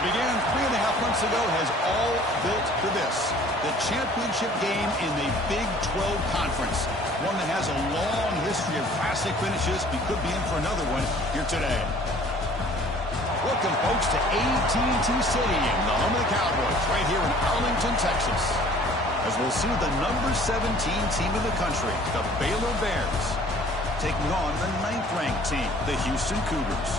began 3.5 months ago has all built to this. The championship game in the Big 12 Conference. One that has a long history of classic finishes. We could be in for another one here today. Welcome, folks, to AT&T Stadium, the home of the Cowboys, right here in Arlington, Texas. As we'll see the number 17 team in the country, the Baylor Bears, taking on the 9th-ranked team, the Houston Cougars.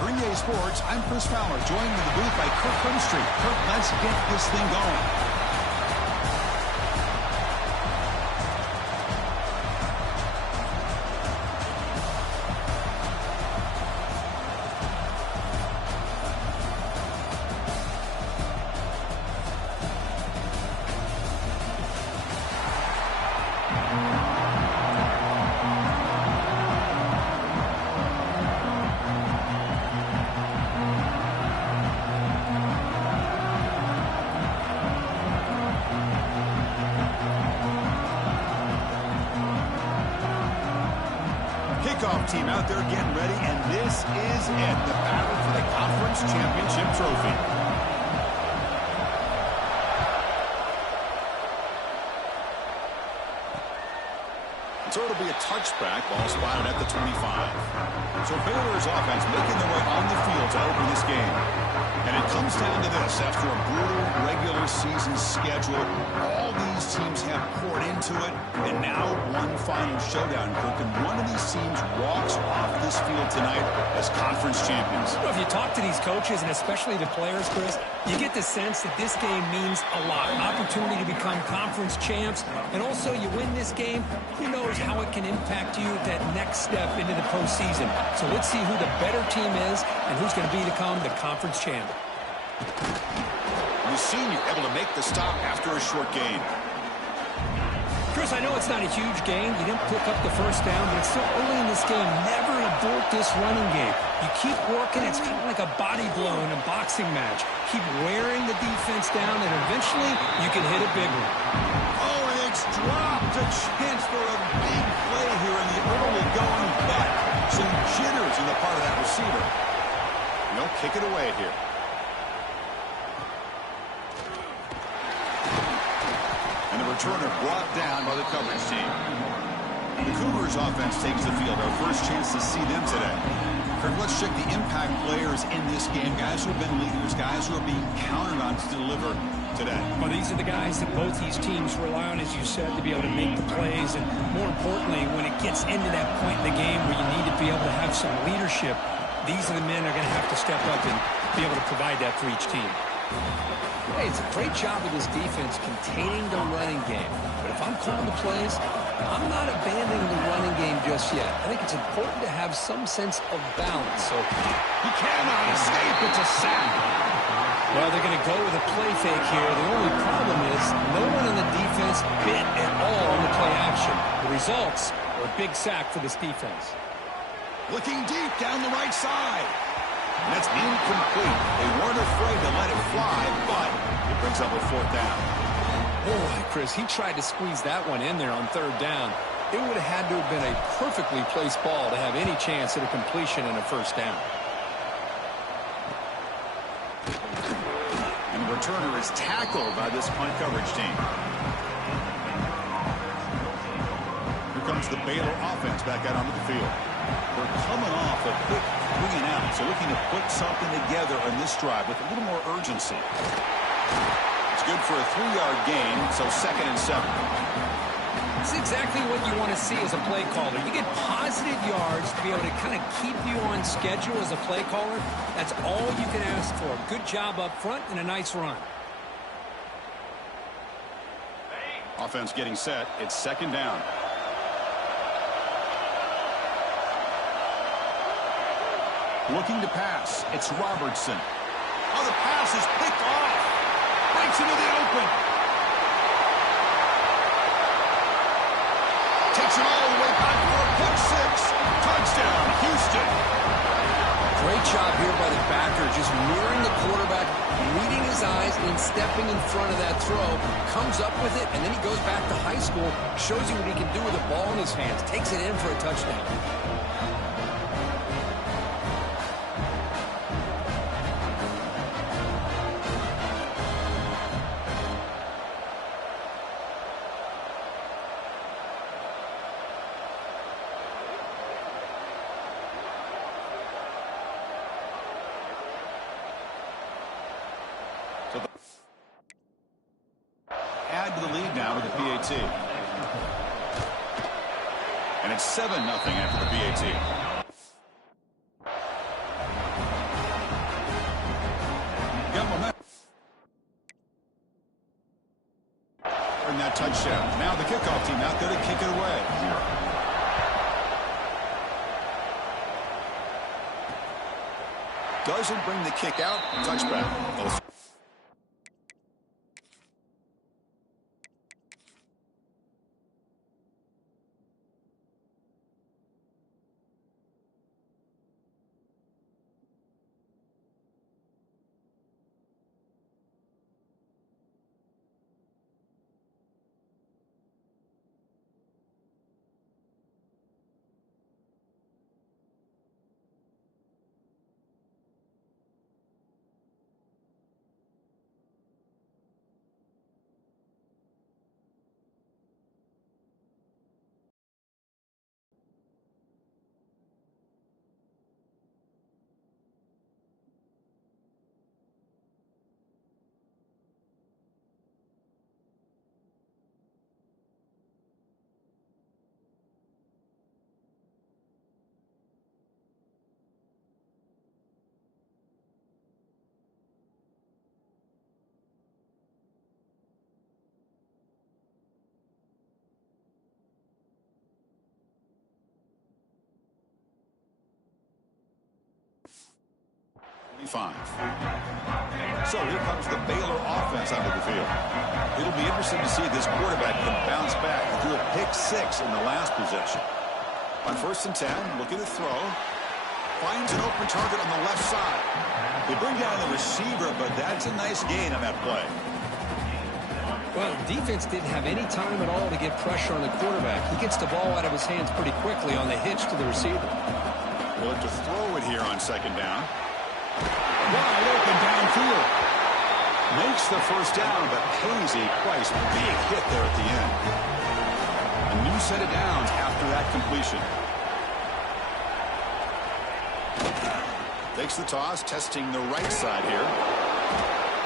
For EA Sports, I'm Chris Fowler, joined in the booth by Kirk Herbstreit. Kirk, let's get this thing going. Kickoff team out there getting ready, and this is it, the battle for the conference championship trophy. So it'll be a touchback, ball spotted at the 25. So Baylor's offense making their way on the field to open this game. And it comes down to this. After a brutal regular season schedule, all these teams have poured into it, and now one final showdown, Kirk, and one of these teams walks off this field tonight as conference champions. Well, if you talk to these coaches, and especially the players, Chris, you get the sense that this game means a lot. Opportunity to become conference champs, and also you win this game, who knows how it can impact you at that next step into the postseason. So let's see who the better team is and who's going to become the conference champ. The senior able to make the stop after a short gain. Chris, I know it's not a huge gain. You didn't pick up the first down, but it's still early in this game. Never abort this running game. You keep working. It's kind of like a body blow in a boxing match. Keep wearing the defense down, and eventually you can hit a big one. Oh, and it's dropped. A chance for a big play here in the early going, but some jitters in the part of that receiver. No, kick it away here. And the returner brought down by the coverage team. The Cougars offense takes the field. Our first chance to see them today. Kirk, let's check the impact players in this game. Guys who have been leaders, guys who are being counted on to deliver today. Well, these are the guys that both these teams rely on, as you said, to be able to make the plays. And more importantly, when it gets into that point in the game where you need to be able to have some leadership, these are the men that are going to have to step up and be able to provide that for each team. Hey, it's a great job of this defense containing the running game. But if I'm calling the plays, I'm not abandoning the running game just yet. I think it's important to have some sense of balance. So he cannot escape. It's a sack. Well, they're going to go with a play fake here. The only problem is no one on the defense bit at all on the play action. The results are a big sack for this defense. Looking deep down the right side. And that's incomplete. They weren't afraid to let it fly, but it brings up a fourth down. Boy, Chris, he tried to squeeze that one in there on third down. It would have had to have been a perfectly placed ball to have any chance at a completion and a first down. And the returner is tackled by this punt coverage team. Here comes the Baylor offense back out onto the field. We're coming off a quick 3-and-out, so looking to put something together on this drive with a little more urgency. It's good for a 3-yard gain, so 2nd and 7. It's exactly what you want to see as a play caller. You get positive yards to be able to kind of keep you on schedule as a play caller. That's all you can ask for. Good job up front and a nice run. Offense getting set. It's 2nd down. Looking to pass. It's Robertson. Oh, the pass is picked off. Breaks into the open. Takes it all the way back for a pick six. Touchdown, Houston. Great job here by the backer, just mirroring the quarterback, reading his eyes, and stepping in front of that throw. Comes up with it, and then he goes back to high school, shows you what he can do with the ball in his hands. Takes it in for a touchdown. PAT. And it's 7-0 after the PAT. Got momentum. In that touchdown. Now the kickoff team out there to kick it away. Doesn't bring the kick out. Touchback. So here comes the Baylor offense onto the field. It'll be interesting to see if this quarterback can bounce back and do a pick-6 in the last possession. On 1st and 10, looking to throw. Finds an open target on the left side. They bring down the receiver, but that's a nice gain on that play. Well, defense didn't have any time at all to get pressure on the quarterback. He gets the ball out of his hands pretty quickly on the hitch to the receiver. We'll have to throw it here on 2nd down. Wide open downfield. Makes the 1st down, but pays a price. Big hit there at the end. A new set of downs after that completion. Takes the toss, testing the right side here.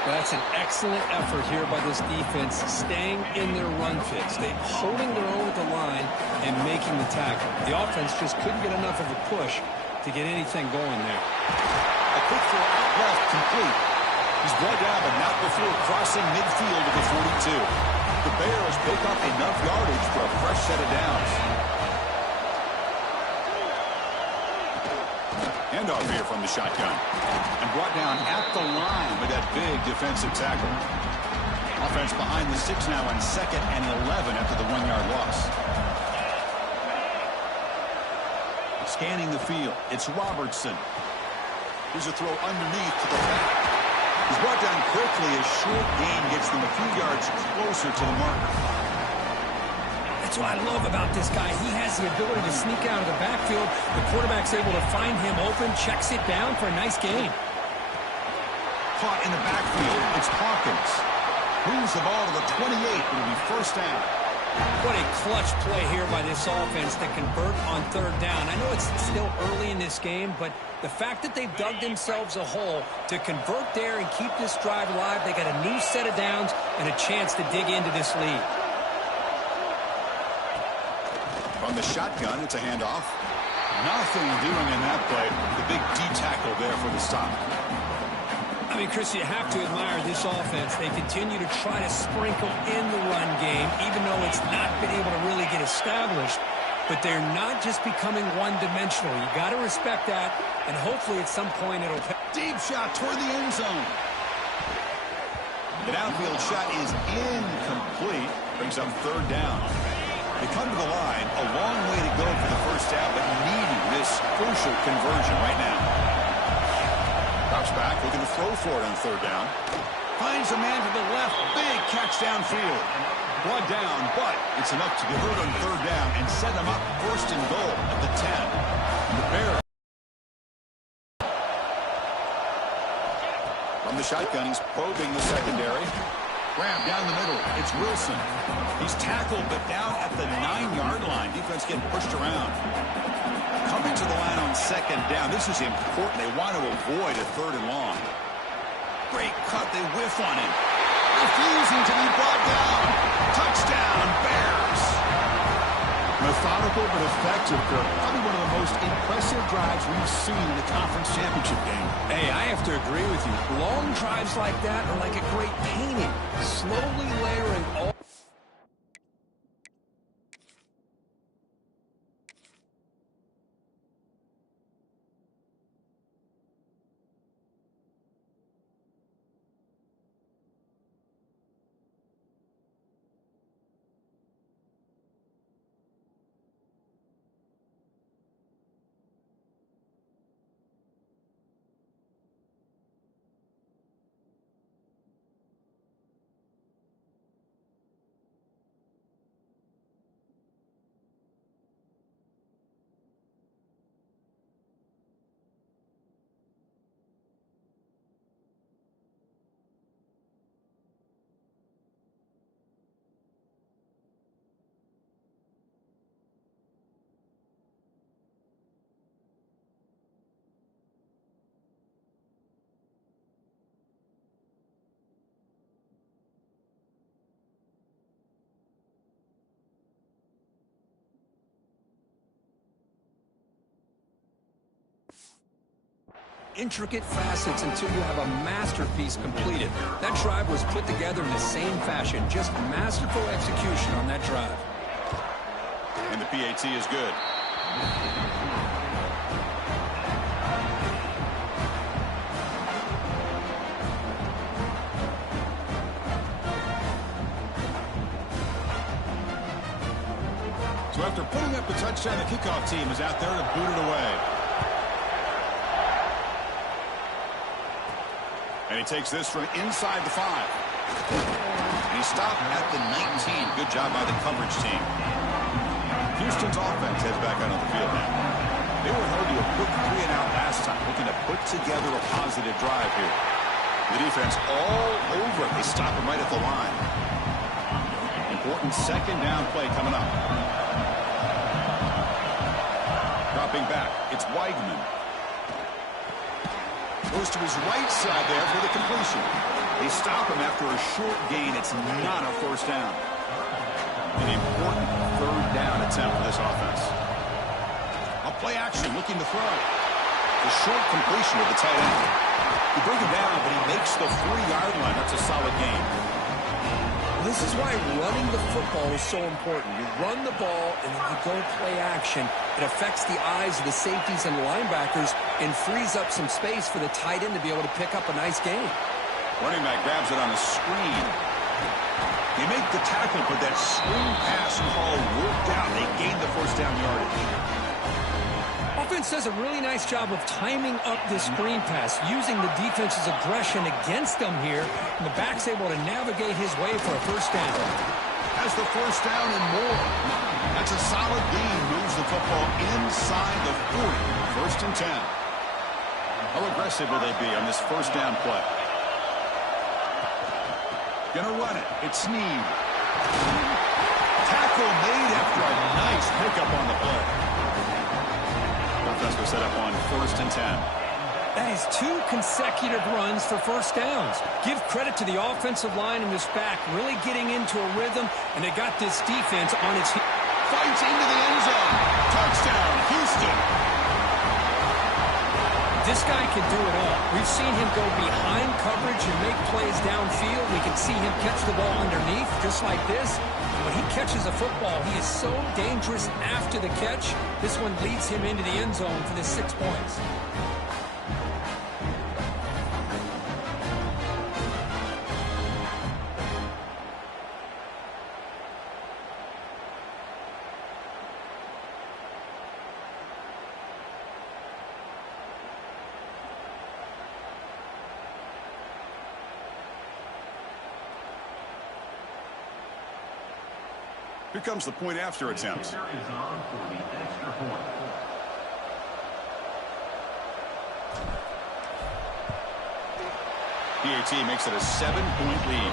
Well, that's an excellent effort here by this defense, staying in their run fits. They holding their own with the line and making the tackle. The offense just couldn't get enough of a push to get anything going there. A quick throw out left, complete. He's brought down, but not before crossing midfield to the 42. The Bears pick up enough yardage for a fresh set of downs. Handoff here from the shotgun. And brought down at the line with that big defensive tackle. Offense behind the 6 now on 2nd and 11 after the 1-yard loss. Scanning the field. It's Robertson. Here's a throw underneath to the back. He's brought down quickly. A short gain gets them a few yards closer to the marker. That's what I love about this guy. He has the ability to sneak out of the backfield. The quarterback's able to find him open, checks it down for a nice gain. Caught in the backfield. It's Hawkins. Moves the ball to the 28. It'll be 1st down. What a clutch play here by this offense to convert on 3rd down. I know it's still early in this game, but the fact that they've dug themselves a hole to convert there and keep this drive alive, they got a new set of downs and a chance to dig into this lead. From the shotgun, it's a handoff. Nothing doing in that play. The big D tackle there for the stop. I mean, Chris, you have to admire this offense. They continue to try to sprinkle in the run game, even though it's not been able to really get established. But they're not just becoming one-dimensional. You got to respect that, and hopefully at some point it'll pay. Deep shot toward the end zone. The downfield shot is incomplete. Brings up 3rd down. They come to the line. A long way to go for the 1st down, but needing this crucial conversion right now. Drops back, looking to throw for it on 3rd down. Finds a man to the left. Big catch downfield. Brought down, but it's enough to convert on 3rd down and set them up 1st and goal at the 10. And the Bears. From the shotgun, he's probing the secondary. Grab down the middle. It's Wilson. He's tackled, but down at the 9-yard line. Defense getting pushed around. Coming to the line on 2nd down. This is important. They want to avoid a 3rd and long. Great cut. They whiff on him. refusing to be brought down. Touchdown, Bears. Methodical but effective, Kirk. Probably one of the most impressive drives we've seen in the conference championship game. Hey, I have to agree with you. Long drives like that are like a great painting, slowly layering all. Intricate facets until you have a masterpiece completed. That drive was put together in the same fashion. Just masterful execution on that drive. And the PAT is good. So after putting up a touchdown, the kickoff team is out there to boot it away. And he takes this from inside the 5. And he stopped at the 19. Good job by the coverage team. Houston's offense heads back out on the field now. They were held to a quick 3-and-out last time, looking to put together a positive drive here. The defense all over it. They stop him right at the line. Important second down play coming up. Dropping back, it's Weigman. Goes to his right side there for the completion. They stop him after a short gain. It's not a first down. An important third down attempt for this offense. A play action, looking to throw. The short completion of the tight end. You bring him down, but he makes the 3-yard line. That's a solid gain. This is why running the football is so important. You run the ball, and then you go play action. It affects the eyes of the safeties and linebackers and frees up some space for the tight end to be able to pick up a nice gain. Running back grabs it on a screen. They make the tackle, but that screen pass call worked out. They gained the first down yardage. Offense does a really nice job of timing up this screen pass, using the defense's aggression against them here, and the back's able to navigate his way for a first down. Has the first down and more. That's a solid gain. Moves the football inside the 40. First and 10. How aggressive will they be on this first down play? Gonna run it. It's Snead. Tackle made after a nice pickup on the play. Offense will set up on first and 10. That is 2 consecutive runs for first downs. Give credit to the offensive line and this back really getting into a rhythm, and they got this defense on its feet. Fights into the end zone. Touchdown, Houston. This guy can do it all. We've seen him go behind coverage and make plays downfield. We can see him catch the ball underneath just like this. And when he catches a football, he is so dangerous after the catch. This one leads him into the end zone for the 6 points. Here comes the point after attempt. PAT makes it a 7-point lead.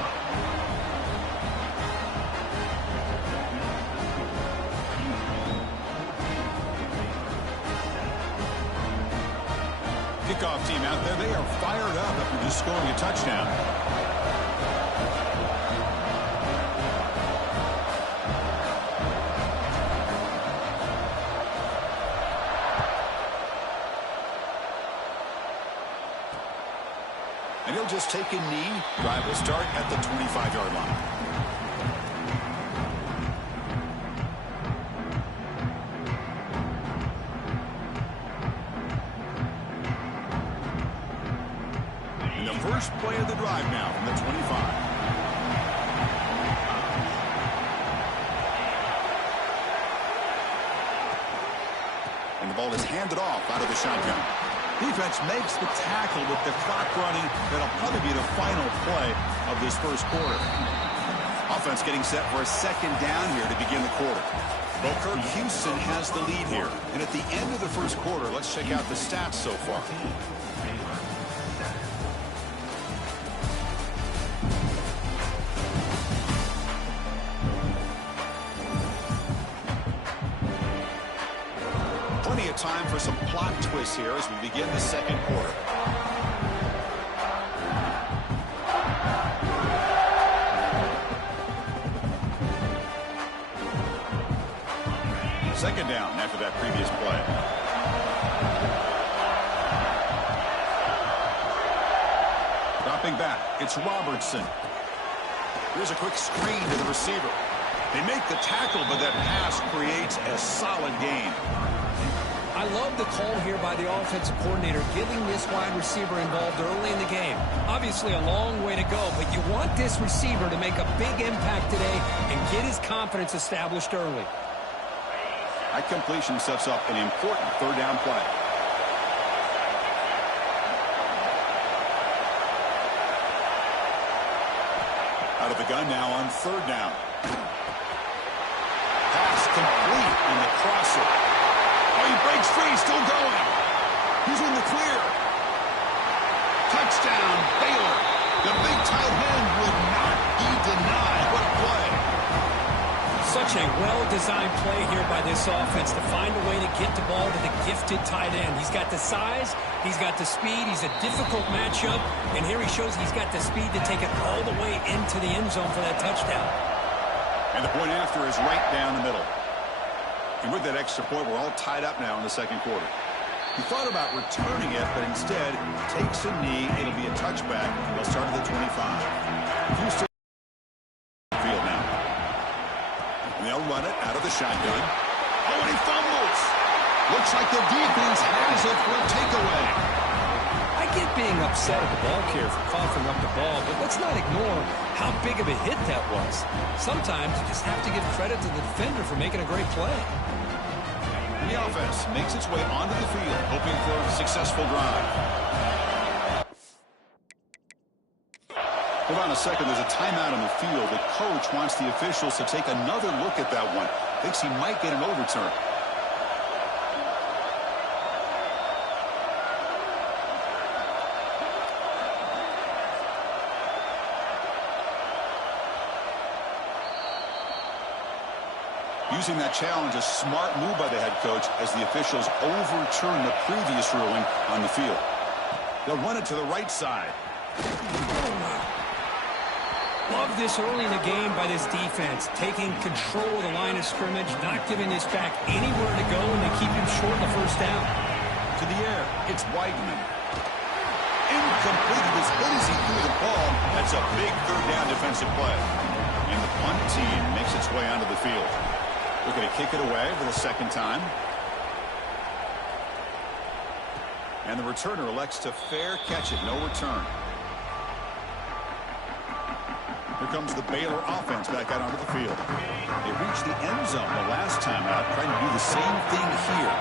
Kickoff team out there, they are fired up after just scoring a touchdown. And he'll just take a knee. Drive will start at the 25-yard line. And the first play of the drive now from the 25. And the ball is handed off out of the shotgun. Defense makes the tackle with the clock running. That'll probably be the final play of this first quarter. Offense getting set for a second down here to begin the quarter. Well, Kirk, Houston has the lead here. And at the end of the first quarter, let's check out the stats so far. Plenty of time for some plot twists here as we begin the second quarter. Second down after that previous play. Dropping back, it's Robertson. Here's a quick screen to the receiver. They make the tackle, but that pass creates a solid gain. I love the call here by the offensive coordinator, giving this wide receiver involved early in the game. Obviously a long way to go, but you want this receiver to make a big impact today and get his confidence established early. That completion sets up an important third down play. Out of the gun now on third down. Pass complete on the crosser. Oh, he breaks free, still going. He's in the clear. Touchdown, Baylor. The big tight end would not be denied. What a play. Such a well-designed play here by this offense to find a way to get the ball to the gifted tight end. He's got the size, he's got the speed, he's a difficult matchup, and here he shows he's got the speed to take it all the way into the end zone for that touchdown. And the point after is right down the middle. And with that extra point, we're all tied up now in the second quarter. He thought about returning it, but instead takes a knee. It'll be a touchback. They'll start at the 25. Houston field now. And they'll run it out of the shotgun. Oh, and he fumbles. Looks like the defense has it for a takeaway. I get being upset at the ball carrier for coughing up the ball, but let's not ignore how big of a hit that was. Sometimes you just have to give credit to the defender for making a great play. The offense makes its way onto the field, hoping for a successful drive. Hold on a second. There's a timeout on the field. The coach wants the officials to take another look at that one. Thinks he might get an overturn. Using that challenge, a smart move by the head coach as the officials overturn the previous ruling on the field. They'll run it to the right side. Love this early in the game by this defense, taking control of the line of scrimmage, not giving this back anywhere to go, and they keep him short of the first down. To the air, it's Whiteman. Incomplete. As good as he threw the ball, that's a big third down defensive play. And the punt team makes its way onto the field. Looking to kick it away for the second time. And the returner elects to fair catch it. No return. Here comes the Baylor offense back out onto the field. They reached the end zone the last time out, trying to do the same thing here.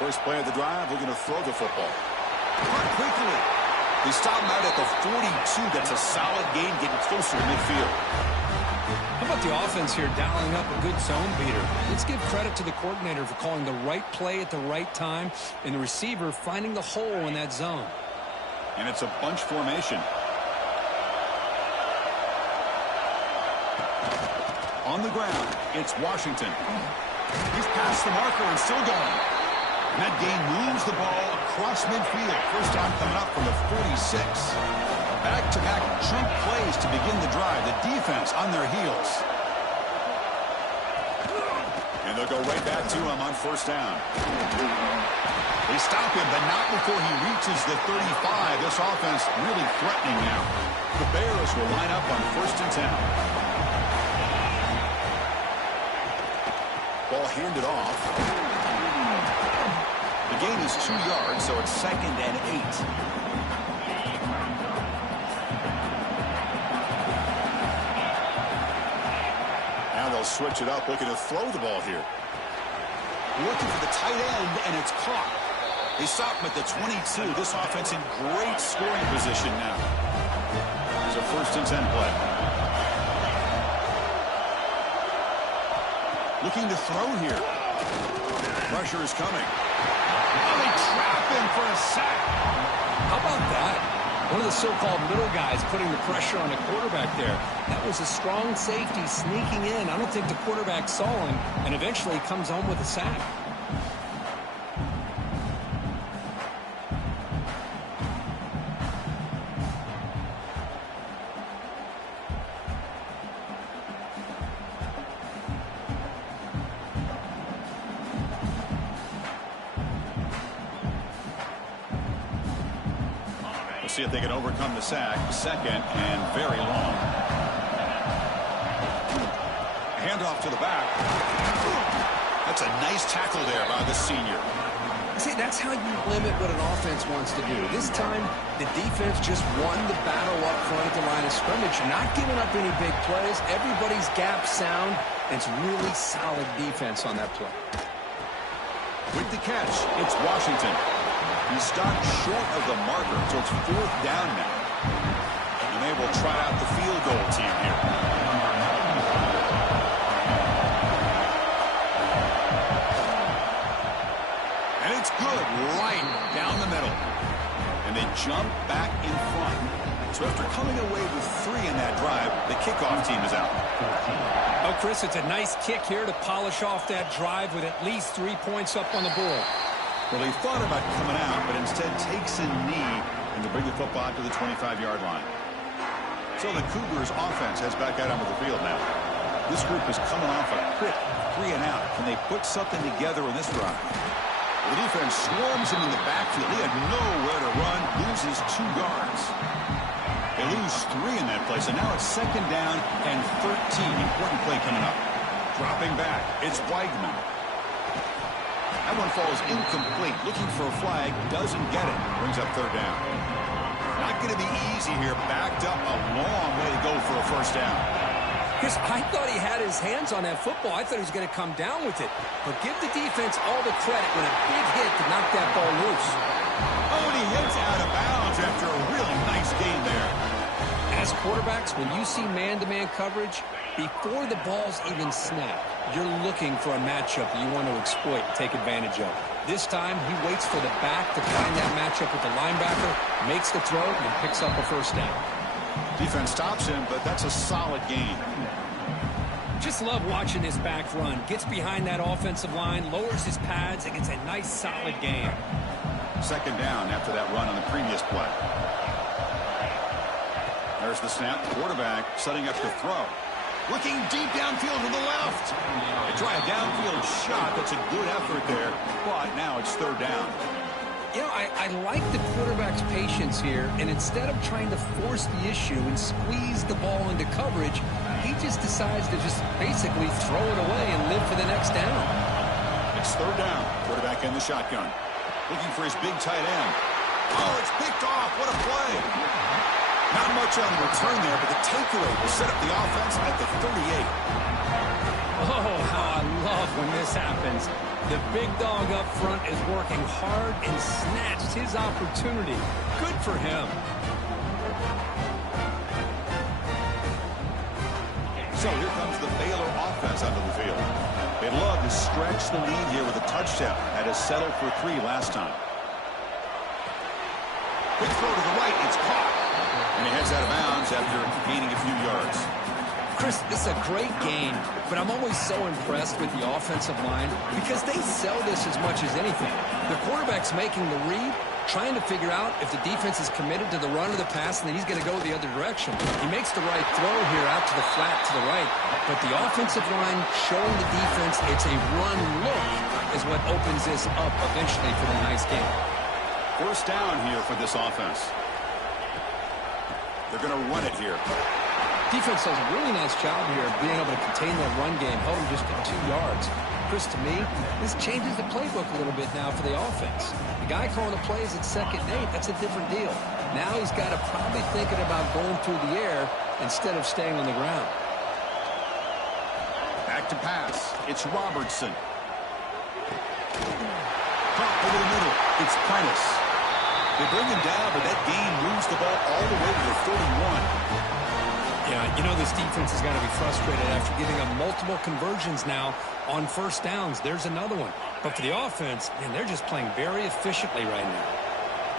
First play of the drive, looking to throw the football. Caught quickly. They stop him out at the 42. That's a solid gain, getting closer to midfield. How about the offense here dialing up a good zone beater? Let's give credit to the coordinator for calling the right play at the right time and the receiver finding the hole in that zone. And it's a bunch formation. On the ground, it's Washington. He's past the marker and still going. And that gain moves the ball across midfield. First down coming up from the 46. Back-to-back chunk plays to begin the drive. The defense on their heels. And And they'll go right back to him on first down. They stop him, but not before he reaches the 35. This offense really threatening now. The Bears will line up on first and 10. Ball handed off. The gain is 2 yards, so it's 2nd and 8. Now they'll switch it up, looking to throw the ball here. Looking for the tight end, and it's caught. They stop him at the 22. This offense in great scoring position now. It's a first and 10 play. Looking to throw here. Pressure is coming. Oh, they trap him for a sack. How about that? One of the so-called middle guys putting the pressure on the quarterback there. That was a strong safety sneaking in. I don't think the quarterback saw him, and eventually comes home with a sack. See if they can overcome the sack. 2nd and very long. Handoff to the back. That's a nice tackle there by the senior. See, that's how you limit what an offense wants to do. This time, the defense just won the battle up front at the line of scrimmage. Not giving up any big plays. Everybody's gap sound. And it's really solid defense on that play. With the catch, it's Washington. He stopped short of the marker, so it's 4th down now. And they will try out the field goal team here. And it's good, right down the middle. And they jump back in front. So after coming away with 3 in that drive, the kickoff team is out. Oh, Chris, it's a nice kick here to polish off that drive with at least 3 points up on the board. Well, he thought about coming out, but instead takes a knee and to bring the football to the 25-yard line. So the Cougars' offense heads back out onto the field now. This group is coming off a quick 3 and out. Can they put something together in this drive? The defense swarms him in the backfield. He had nowhere to run, loses 2 yards. They lose 3 in that play, so now it's 2nd down and 13. Important play coming up. Dropping back, it's Weigman. That one falls incomplete. Looking for a flag. Doesn't get it. Brings up 3rd down. Not going to be easy here. Backed up a long way to go for a first down. Chris, I thought he had his hands on that football. I thought he was going to come down with it. But give the defense all the credit with a big hit to knock that ball loose. Oh, and he hits out of bounds after a really nice game there. As quarterbacks, when you see man-to-man coverage, before the ball's even snapped, you're looking for a matchup that you want to exploit and take advantage of. This time, he waits for the back to find that matchup with the linebacker, makes the throw, and picks up a first down. Defense stops him, but that's a solid gain. Just love watching this back run. Gets behind that offensive line, lowers his pads, and gets a nice, solid gain. 2nd down after that run on the previous play. There's the snap. Quarterback setting up to throw. Looking deep downfield to the left. They try a downfield shot. That's a good effort there. But now it's 3rd down. You know, I like the quarterback's patience here. And instead of trying to force the issue and squeeze the ball into coverage, he just decides to just basically throw it away and live for the next down. It's 3rd down. Quarterback in the shotgun. Looking for his big tight end. Oh, it's picked off. What a play. Not much on the return there, but the takeaway will set up the offense at the 38. Oh, how I love when this happens. The big dog up front is working hard and snatched his opportunity. Good for him. So here comes the Baylor offense onto the field. They'd love to stretch the lead here with a touchdown. Had to settle for 3 last time. Quick throw to the right. It's caught. And he heads out of bounds after gaining a few yards. Chris, this is a great game, but I'm always so impressed with the offensive line because they sell this as much as anything. The quarterback's making the read, trying to figure out if the defense is committed to the run or the pass, and then he's going to go the other direction. He makes the right throw here out to the flat to the right, but the offensive line showing the defense it's a run look is what opens this up eventually for the nice game. First down here for this offense. They're going to run it here. Defense does a really nice job here of being able to contain that run game, held him just at 2 yards. Chris, to me, this changes the playbook a little bit now for the offense. The guy calling the plays at 2nd and 8, that's a different deal. Now he's got to probably thinking about going through the air instead of staying on the ground. Back to pass. It's Robertson. Pop over the middle. It's Prentice. They bring him down, but that gain moves the ball all the way to the 31. Yeah, you know this defense has got to be frustrated after giving up multiple conversions now on first downs. There's another one. But for the offense, man, they're just playing very efficiently right now.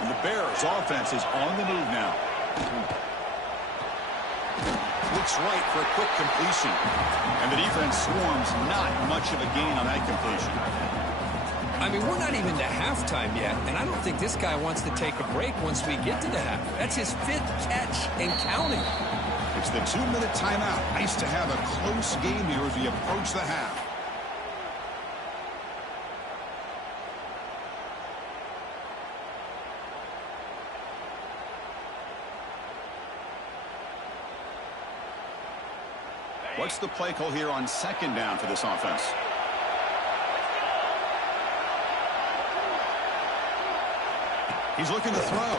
And the Bears' offense is on the move now. Looks right for a quick completion. And the defense swarms, not much of a gain on that completion. I mean, we're not even to halftime yet, and I don't think this guy wants to take a break once we get to the half. That's his 5th catch and counting. It's the 2-minute timeout. Nice to have a close game here as we approach the half. What's the play call here on 2nd down for this offense? He's looking to throw.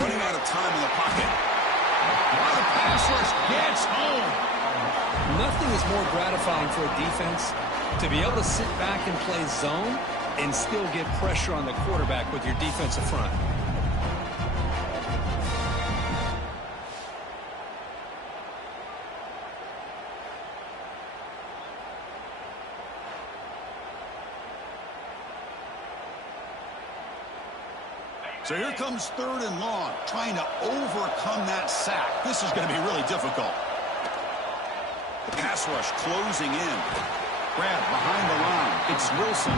Running out of time in the pocket. While the pass rush gets home. Nothing is more gratifying for a defense to be able to sit back and play zone and still get pressure on the quarterback with your defensive front. So here comes 3rd and long, trying to overcome that sack. This is going to be really difficult. The pass rush closing in. Grab behind the line. It's Wilson.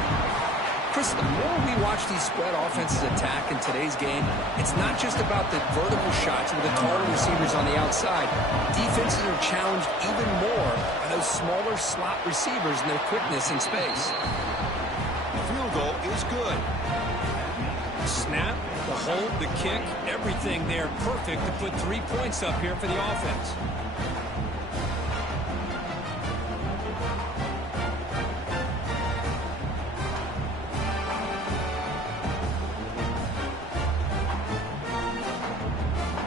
Chris, the more we watch these spread offenses attack in today's game, it's not just about the vertical shots with the taller receivers on the outside. Defenses are challenged even more by those smaller slot receivers and their quickness in space. The field goal is good. Snap, the hold, the kick, everything there perfect to put 3 points up here for the offense.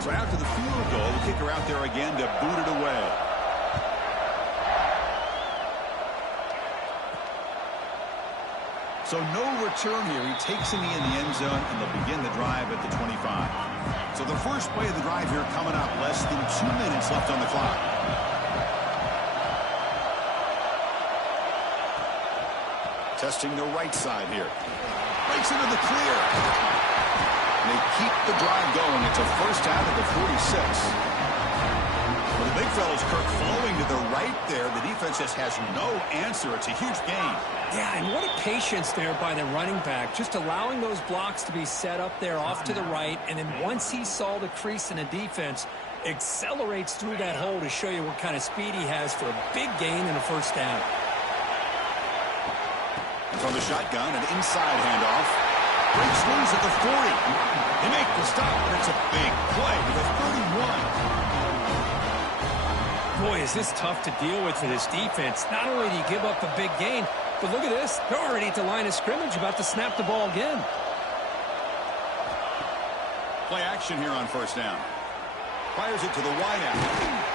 So after the field goal, the kicker out there again to boot it away. So no return here. He takes in the end zone, and they'll begin the drive at the 25. So the first play of the drive here coming up. Less than 2 minutes left on the clock. Testing the right side here. Breaks into the clear. And they keep the drive going. It's a first down at the 46. Well, the big fella's Kirk flowing to the right there. The defense just has no answer. It's a huge gain. Yeah, and what a patience there by the running back, just allowing those blocks to be set up there off to the right, and then once he saw the crease in the defense, accelerates through that hole to show you what kind of speed he has for a big gain and a first down. From the shotgun, an inside handoff. Breaks loose at the 40. They make the stop, and it's a big play to the 31. Boy, is this tough to deal with for this defense. Not only do you give up a big gain, but look at this. They're already at the line of scrimmage, about to snap the ball again. Play action here on first down. Fires it to the wideout.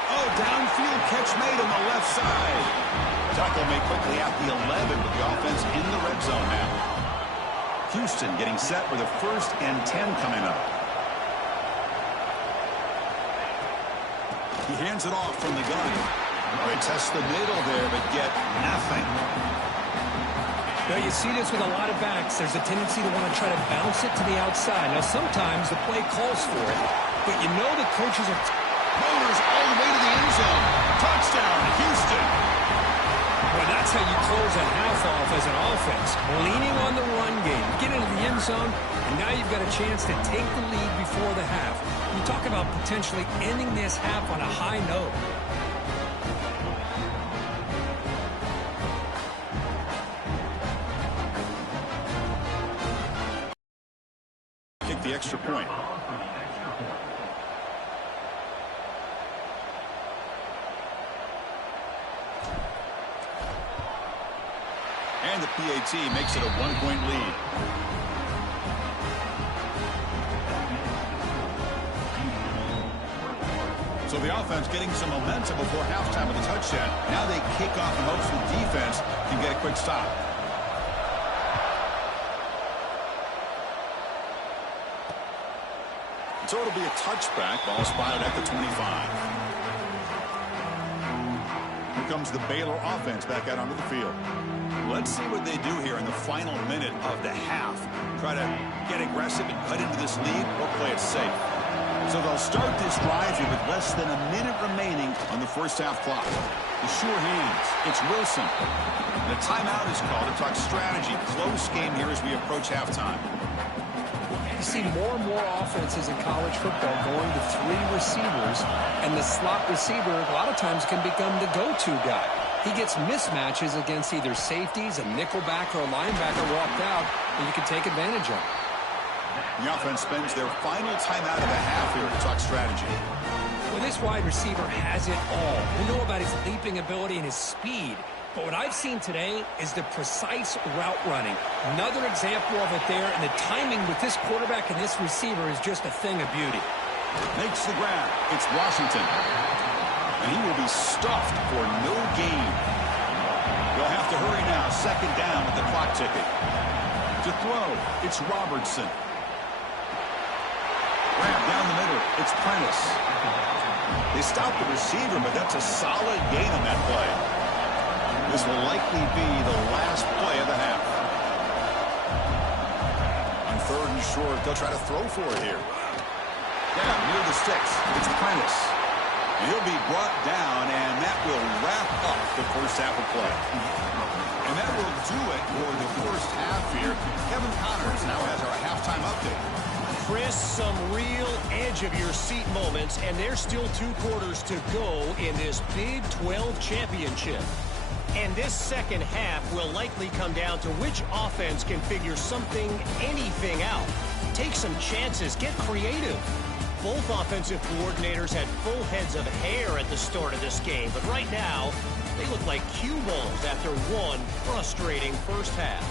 Oh, downfield catch made on the left side. Tackle made quickly at the 11 with the offense in the red zone now. Houston getting set with a 1st and 10 coming up. He hands it off from the gun. They test the middle there, but get nothing. Now, you see this with a lot of backs. There's a tendency to want to try to bounce it to the outside. Now, sometimes the play calls for it, but you know the coaches are... Motors all the way to the end zone. Touchdown, Houston. Well, that That's how you close a half off as an offense. Leaning on the run game. Get into the end zone, and now you've got a chance to take the lead before the half. You talk about potentially ending this half on a high note. Kick the extra point. And the PAT makes it a 1-point lead. So the offense getting some momentum before halftime with a touchdown. Now they kick off in hopes the defense can get a quick stop. So it'll be a touchback. Ball spotted at the 25. Here comes the Baylor offense back out onto the field. Let's see what they do here in the final minute of the half. Try to get aggressive and cut into this lead or play it safe. So they'll start this drive here with less than a minute remaining on the first half clock. The sure hands. It's Wilson. The timeout is called to talk strategy. Close game here as we approach halftime. You see more and more offenses in college football going to 3 receivers, and the slot receiver a lot of times can become the go-to guy. He gets mismatches against either safeties, a nickelback, or a linebacker walked out, and you can take advantage of it. The offense spends their final timeout of the half here to talk strategy. Well, this wide receiver has it all. We know about his leaping ability and his speed. But what I've seen today is the precise route running. Another example of it there, and the timing with this quarterback and this receiver is just a thing of beauty. Makes the grab. It's Washington. And he will be stuffed for no gain. They'll have to hurry now. Second down with the clock ticking. To throw, it's Robertson. Grab down the middle. It's Prentice. They stop the receiver, but that's a solid gain on that play. This will likely be the last play of the half. On third and short, they'll try to throw for it here. Yeah, near the sticks. It's Prentice. He'll be brought down, and that will wrap up the first half of play. And that will do it for the first half here. Kevin Connors now has our halftime update. Chris, some real edge-of-your-seat moments, and there's still 2 quarters to go in this Big 12 championship. And this second half will likely come down to which offense can figure something, anything out. Take some chances, get creative. Both offensive coordinators had full heads of hair at the start of this game, but right now, they look like cue balls after one frustrating first half.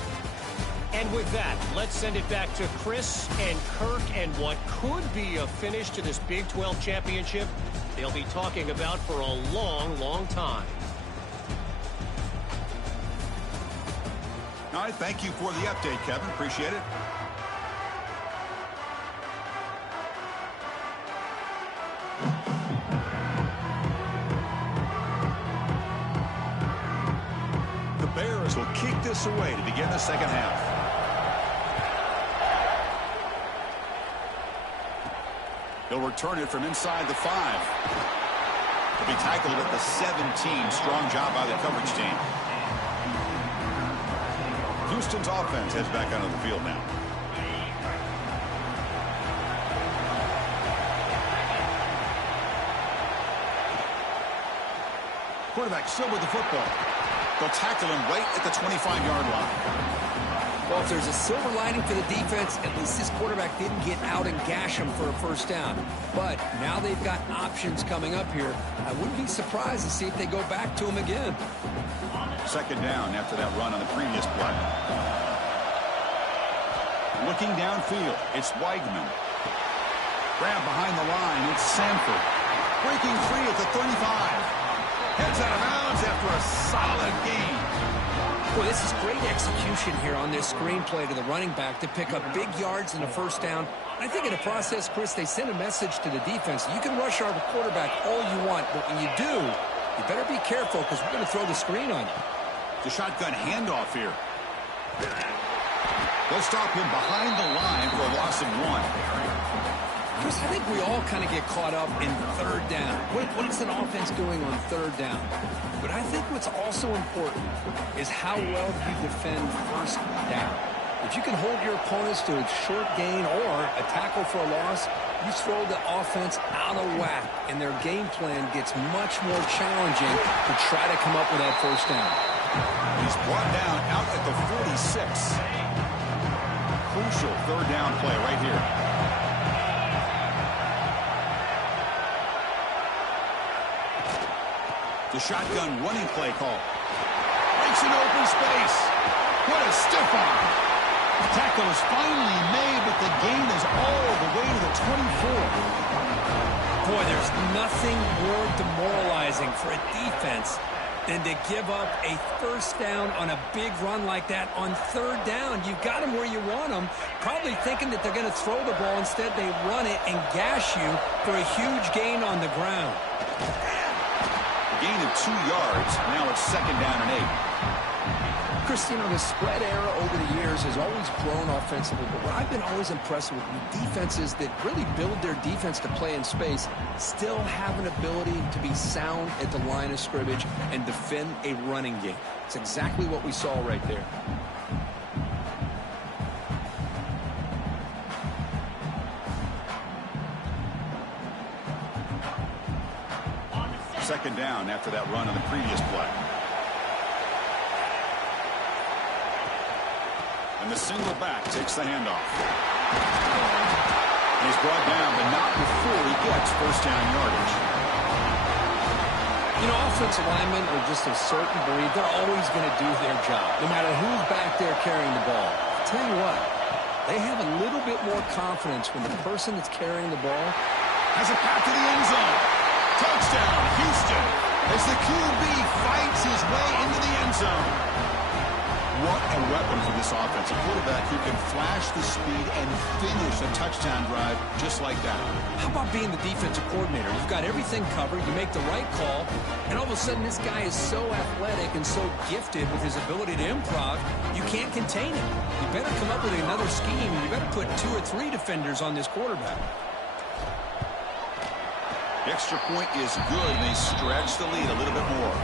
And with that, let's send it back to Chris and Kirk and what could be a finish to this Big 12 championship they'll be talking about for a long, long time. All right, thank you for the update, Kevin. Appreciate it. The Bears will kick this away to begin the second half. He'll return it from inside the 5. He'll be tackled at the 17. Strong job by the coverage team. Houston's offense heads back onto the field now. Quarterback still with the football. They'll tackle him right at the 25-yard line. Well, if there's a silver lining for the defense, at least this quarterback didn't get out and gash him for a first down. But now they've got options coming up here. I wouldn't be surprised to see if they go back to him again. Second down after that run on the previous play. Looking downfield, it's Weigman. Grab behind the line, it's Sanford. Breaking free at the 35. Heads out of bounds after a solid gain. Boy, this is great execution here on this screenplay to the running back to pick up big yards in the first down. I think in the process, Chris, they send a message to the defense. You can rush our quarterback all you want, but when you do, you better be careful because we're going to throw the screen on you. The shotgun handoff here. They'll stop him behind the line for a loss of 1. Chris, I think we all kind of get caught up in third down. What is an offense doing on third down? But I think what's also important is how well you defend first down. If you can hold your opponents to a short gain or a tackle for a loss, you throw the offense out of whack, and their game plan gets much more challenging to try to come up with that first down. He's brought down out at the 46. Crucial third down play right here. The shotgun running play call. Breaks an open space. What a stiff arm. Tackle is finally made, but the gain is all the way to the 24. Boy, there's nothing more demoralizing for a defense than to give up a first down on a big run like that on third down. You've got them where you want them, probably thinking that they're going to throw the ball. Instead, they run it and gash you for a huge gain on the ground. Gain of 2 yards. Now it's second down and 8. Chris, you know, the spread era over the years has always grown offensively, but what I've been always impressed with defenses that really build their defense to play in space still have an ability to be sound at the line of scrimmage and defend a running game. It's exactly what we saw right there. Second down after that run on the previous play. And the single back takes the handoff. And he's brought down, but not before he gets first down yardage. You know, offensive linemen are just a certain breed. They're always going to do their job, no matter who's back there carrying the ball. I'll tell you what, they have a little bit more confidence when the person that's carrying the ball has a path to the end zone. Touchdown, Houston, as the QB fights his way into the end zone. What a weapon for this offense. A quarterback who can flash the speed and finish a touchdown drive just like that. How about being the defensive coordinator? You've got everything covered. You make the right call, and all of a sudden this guy is so athletic and so gifted with his ability to improv, you can't contain him. You better come up with another scheme. You better put 2 or 3 defenders on this quarterback. The extra point is good, and they stretch the lead a little bit more.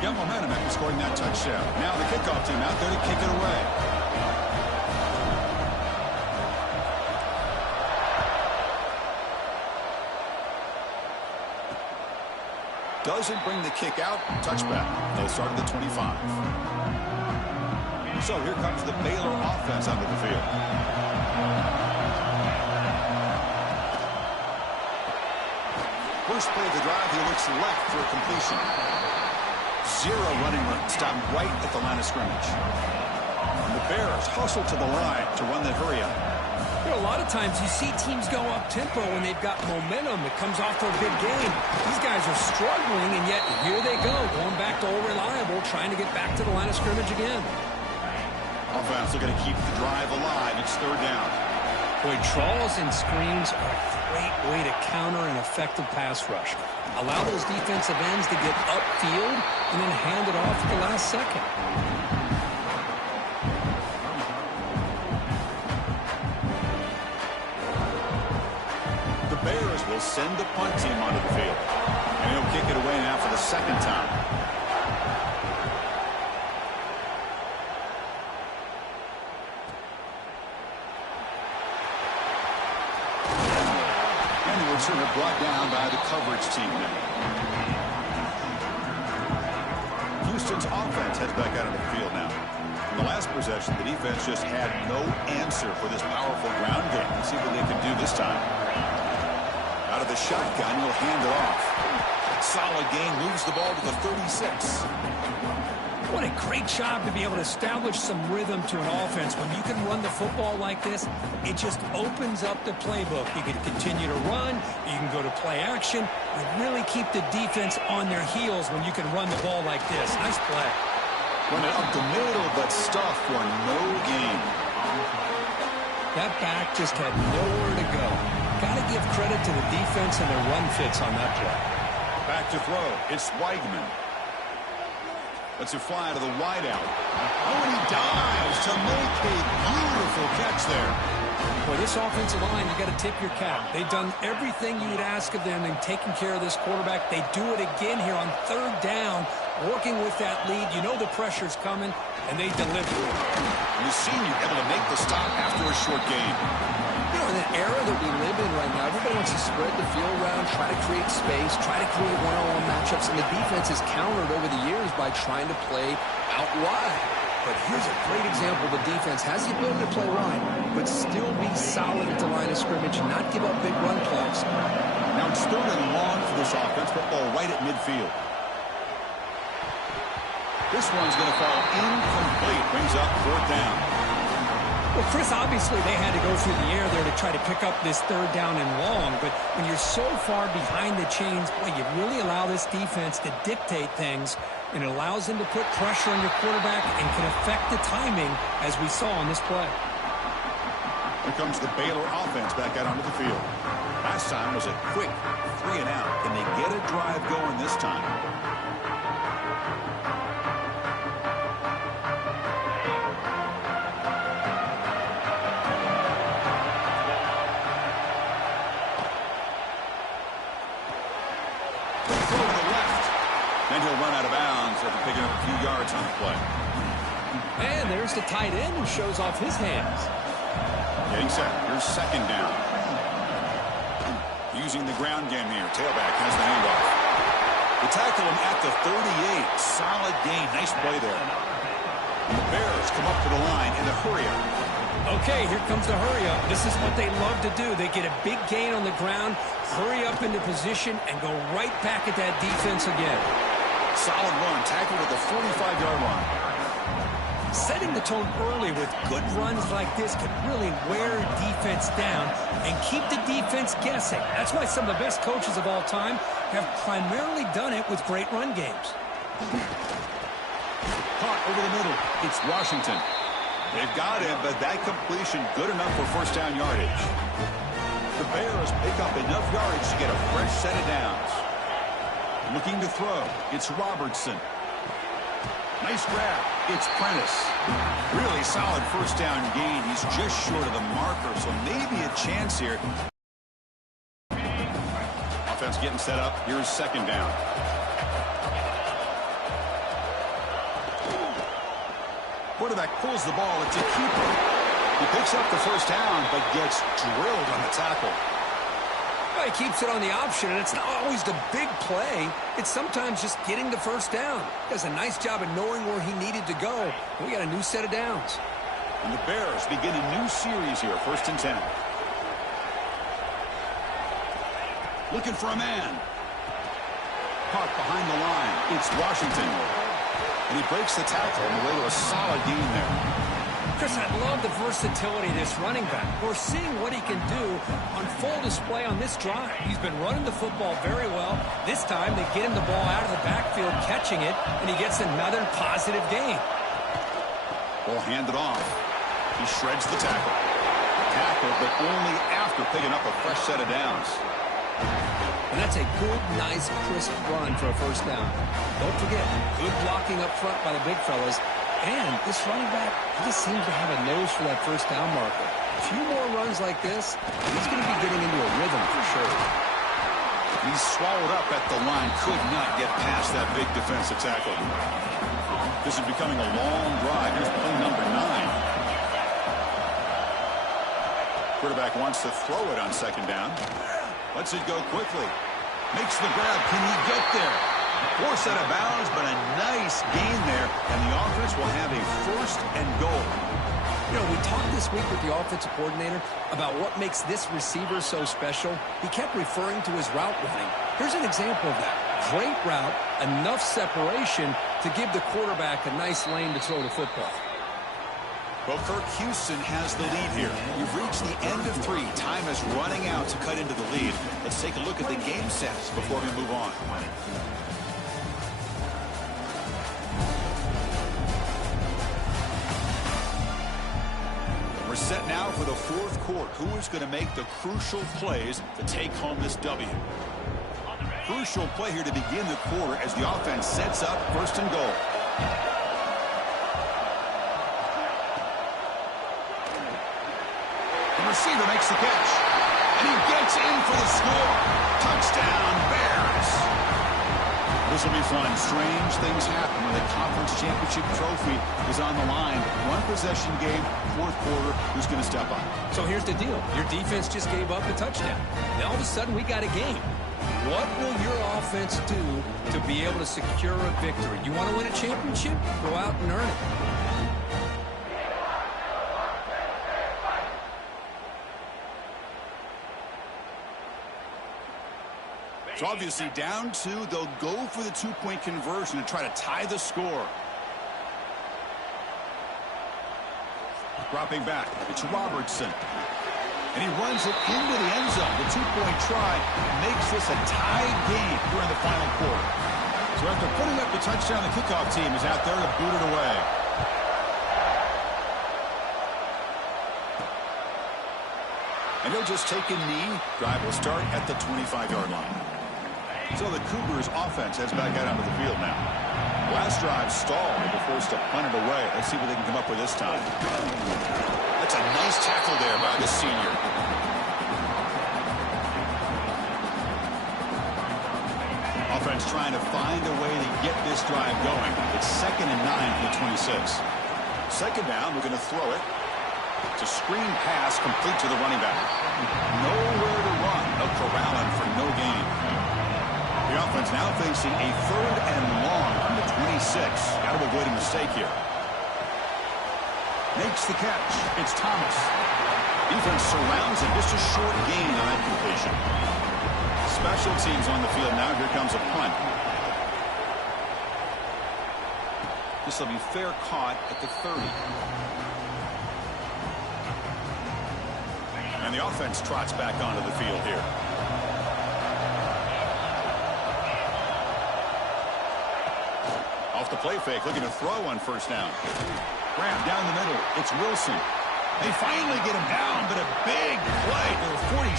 Got momentum after scoring that touchdown. Now the kickoff team out there to kick it away. Doesn't bring the kick out. Touchback. They'll start at the 25. So here comes the Baylor offense onto the field. First play of the drive, he looks left for a completion. 0 running room, stopped right at the line of scrimmage. And the Bears hustle to the line to run the hurry up. You know, a lot of times you see teams go up-tempo when they've got momentum that comes off for a big game. These guys are struggling, and yet here they go, going back to old reliable, trying to get back to the line of scrimmage again. Offense looking to keep the drive alive. It's third down. Boy, draws and screens are a great way to counter an effective pass rush. Allow those defensive ends to get upfield and then hand it off at the last second. The Bears will send the punt team onto the field. And he'll kick it away now for the second time. Returner brought down by the coverage team now. Houston's offense heads back out on the field now. In the last possession, the defense just had no answer for this powerful ground game. Let's see what they can do this time. Out of the shotgun, he'll hand it off. Solid gain, moves the ball to the 36. What a great job to be able to establish some rhythm to an offense. When you can run the football like this, it just opens up the playbook. You can continue to run. You can go to play action. You really keep the defense on their heels when you can run the ball like this. Nice play. Running up the middle, but stuff for no gain. That back just had nowhere to go. Got to give credit to the defense and their run fits on that play. Back to throw. It's Weigman. Let's it fly to the wideout. Oh, and he dives to make a beautiful starts there. Boy, this offensive line, you got to tip your cap. They've done everything you would ask of them in taking care of this quarterback. They do it again here on third down, working with that lead. You know the pressure's coming, and they deliver. And the senior able to make the stop after a short gain. You know, in the era that we live in right now, everybody wants to spread the field around, try to create space, try to create one-on-one matchups, and the defense has countered over the years by trying to play out wide. But here's a great example. The defense has the ability to play wide, but still be solid at the line of scrimmage, not give up big run plays. Now it's third and long for this offense. Football right at midfield. This one's going to fall incomplete. Brings up fourth down. Well, Chris, obviously they had to go through the air there to try to pick up this third down and long, but when you're so far behind the chains, boy, you really allow this defense to dictate things, and it allows them to put pressure on your quarterback and can affect the timing, as we saw on this play. Here comes the Baylor offense back out onto the field. Last time was a quick 3 and out. Can they get a drive going this time? Then he'll run out of bounds after picking up a few yards on the play. And there's the tight end who shows off his hands. Getting set. Here's second down. Using the ground game here. Tailback has the handoff. They tackle him at the 38. Solid gain. Nice play there. And the Bears come up to the line in a hurry up. Okay, here comes the hurry up. This is what they love to do. They get a big gain on the ground, hurry up into position, and go right back at that defense again. Solid run. Tackled at the 45-yard line. Setting the tone early with good runs like this can really wear defense down and keep the defense guessing. That's why some of the best coaches of all time have primarily done it with great run games. Caught over the middle. It's Washington. They've got him, but that completion good enough for first down yardage. The Bears pick up enough yardage to get a fresh set of downs. Looking to throw. It's Robertson. Nice grab. It's Prentice. Really solid first down gain. He's just short of the marker, so maybe a chance here. Offense getting set up. Here's second down. Quarterback pulls the ball. It's a keeper. He picks up the first down, but gets drilled on the tackle. Well, he keeps it on the option, and it's not always the big play. It's sometimes just getting the first down. He does a nice job of knowing where he needed to go. We got a new set of downs. And the Bears begin a new series here, 1st and 10. Looking for a man. Caught behind the line. It's Washington. And he breaks the tackle on the way to a solid gain there. Chris, I love the versatility of this running back. We're seeing what he can do on full display on this drive. He's been running the football very well. This time, they get him the ball out of the backfield, catching it, and he gets another positive gain. Ball handed off. He shreds the tackle. Tackled, but only after picking up a fresh set of downs. And that's a good, nice, crisp run for a first down. Don't forget, good blocking up front by the big fellas. And this running back, he just seems to have a nose for that first down marker. A few more runs like this, he's going to be getting into a rhythm for sure. He's swallowed up at the line. Could not get past that big defensive tackle. This is becoming a long drive. Here's play number 9. Quarterback wants to throw it on second down. Lets it go quickly. Makes the grab. Can he get there? Force out of bounds, but a nice gain there. And the offense will have a 1st and goal. You know, we talked this week with the offensive coordinator about what makes this receiver so special. He kept referring to his route running. Here's an example of that. Great route, enough separation to give the quarterback a nice lane to throw the football. Well, Kirk Houston has the lead here. We've reached the end of 3. Time is running out to cut into the lead. Let's take a look at the game sets before we move on. We're set now for the 4th quarter. Who is going to make the crucial plays to take home this W? Crucial play here to begin the quarter as the offense sets up 1st and goal. receiver makes the catch. And he gets in for the score. Touchdown, Bears. This will be fun. Strange things happen when the conference championship trophy is on the line. One possession game, fourth quarter. Who's going to step up? So here's the deal. Your defense just gave up a touchdown. Now all of a sudden we got a game. What will your offense do to be able to secure a victory? You want to win a championship? Go out and earn it. It's obviously down two. They'll go for the two-point conversion to try to tie the score. Dropping back, it's Robertson. And he runs it into the end zone. The two-point try makes this a tied game during the final quarter. So after putting up the touchdown, the kickoff team is out there to boot it away. And he'll just take a knee. Drive will start at the 25-yard line. So the Cougars offense heads back out onto the field now. Last drive stalled. They were forced to punt it away. Let's see what they can come up with this time. That's a nice tackle there by the senior. Offense trying to find a way to get this drive going. It's 2nd and 9 for the 26. Second down, we're going to throw it. It's a screen pass complete to the running back. Nowhere to run. They'll corral him for no gain. The offense now facing a 3rd and long from the 26. Got to avoid a mistake here. Makes the catch. It's Thomas. Defense surrounds him. Just a short gain on that completion. Special teams on the field now. Here comes a punt. This will be fair caught at the 30. And the offense trots back onto the field here. Off the play fake, looking to throw on first down. Graham down the middle. It's Wilson. They finally get him down, but a big play to the 46.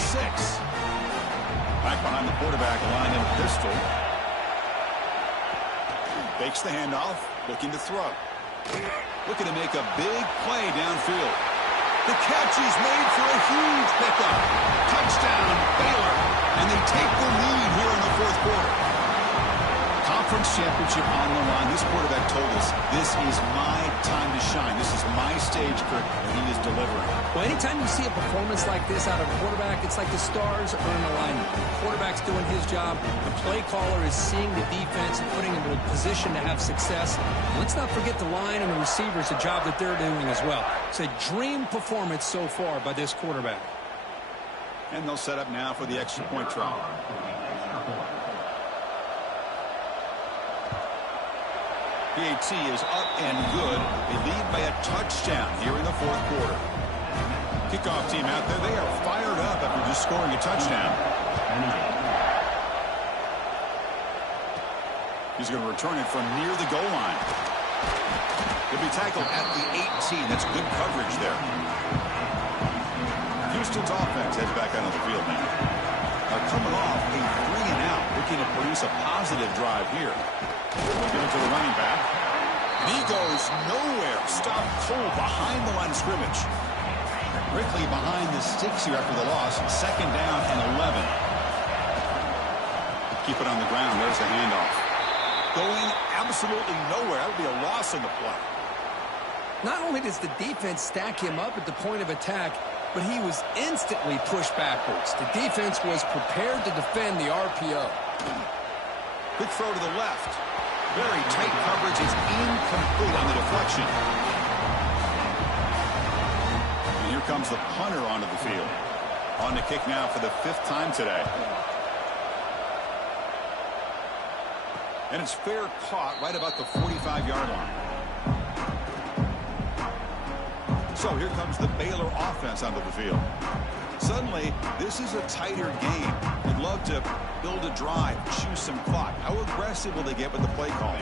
Back behind the quarterback, line in a pistol. Fakes the handoff, looking to throw. Looking to make a big play downfield. The catch is made for a huge pickup. Touchdown, Baylor. And they take the lead here in the fourth quarter. Conference championship on the line. This quarterback told us, this is my time to shine. This is my stage, Kirk, and he is delivering. Well, anytime you see a performance like this out of a quarterback, it's like the stars are in alignment. The quarterback's doing his job. The play caller is seeing the defense and putting him in a position to have success. And let's not forget the line and the receivers, the job that they're doing as well. It's a dream performance so far by this quarterback. And they'll set up now for the extra point try. PAT is up and good. They lead by a touchdown here in the fourth quarter. Kickoff team out there. They are fired up after just scoring a touchdown. He's going to return it from near the goal line. He'll be tackled at the 18. That's good coverage there. Houston's offense heads back onto the field now. They're coming off a 3-and-out, looking to produce a positive drive here. We'll give it to the running back. And he goes nowhere. Stopped cold behind the line of scrimmage. Quickly behind the sticks here after the loss. 2nd down and 11. Keep it on the ground. There's the handoff. Going absolutely nowhere. That would be a loss on the play. Not only does the defense stack him up at the point of attack, but he was instantly pushed backwards. The defense was prepared to defend the RPO. Quick throw to the left. Very tight coverage. Is incomplete on the deflection. And here comes the punter onto the field. On the kick now for the 5th time today. And it's fair caught right about the 45-yard line. So here comes the Baylor offense onto the field. Suddenly, this is a tighter game. They'd love to build a drive, choose some clock. How aggressive will they get with the play call?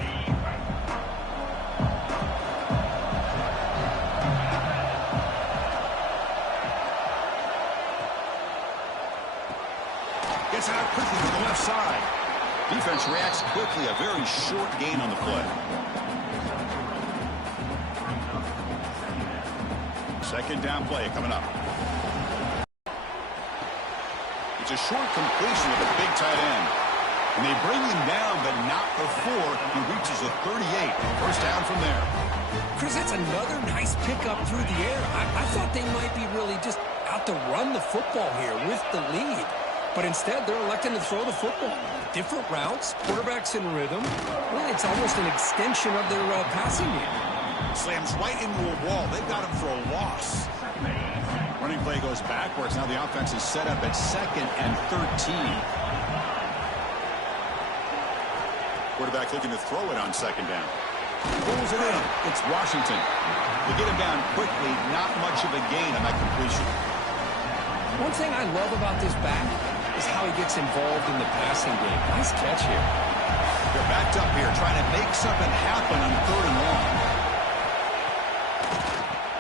Gets out quickly to the left side. Defense reacts quickly. A very short gain on the play. 2nd down play coming up. It's a short completion with a big tight end. And they bring him down, but not before he reaches a 38. First down from there. Chris, that's another nice pickup through the air. I thought they might be really just out to run the football here with the lead. But instead, they're electing to throw the football. Different routes, quarterbacks in rhythm. Really, it's almost an extension of their passing game. Slams right into a wall. They've got him for a loss. Running play goes backwards. Now the offense is set up at 2nd and 13. Quarterback looking to throw it on 2nd down. Pulls it in. It's Washington. They get him down quickly. Not much of a gain on that completion. One thing I love about this back is how he gets involved in the passing game. Nice catch here. They're backed up here trying to make something happen on 3rd and long.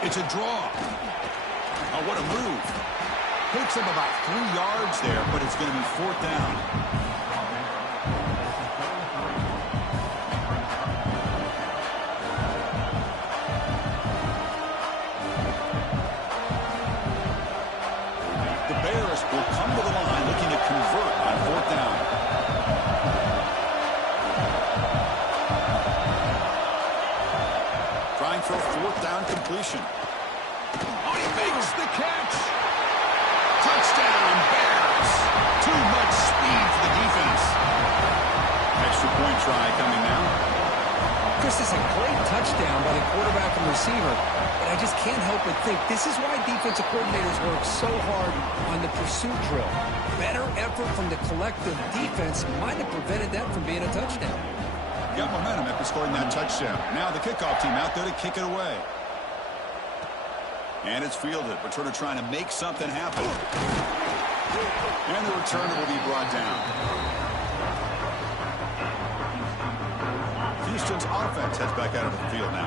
It's a draw. Oh, what a move. Takes him about 3 yards there, but it's going to be 4th down. Will come to the line looking to convert on 4th down. Trying for a 4th down completion. Oh, he makes the catch. Touchdown, Bears. Too much speed for the defense. Extra point try coming now. Chris, this is a great touchdown by the quarterback and receiver, but I just can't help but think this is why defensive coordinators work so hard on the pursuit drill. Better effort from the collective defense might have prevented that from being a touchdown. Got momentum after scoring that touchdown. Now the kickoff team out there to kick it away. And it's fielded. Returner trying to make something happen. And the returner will be brought down. Houston's offense heads back out of the field now.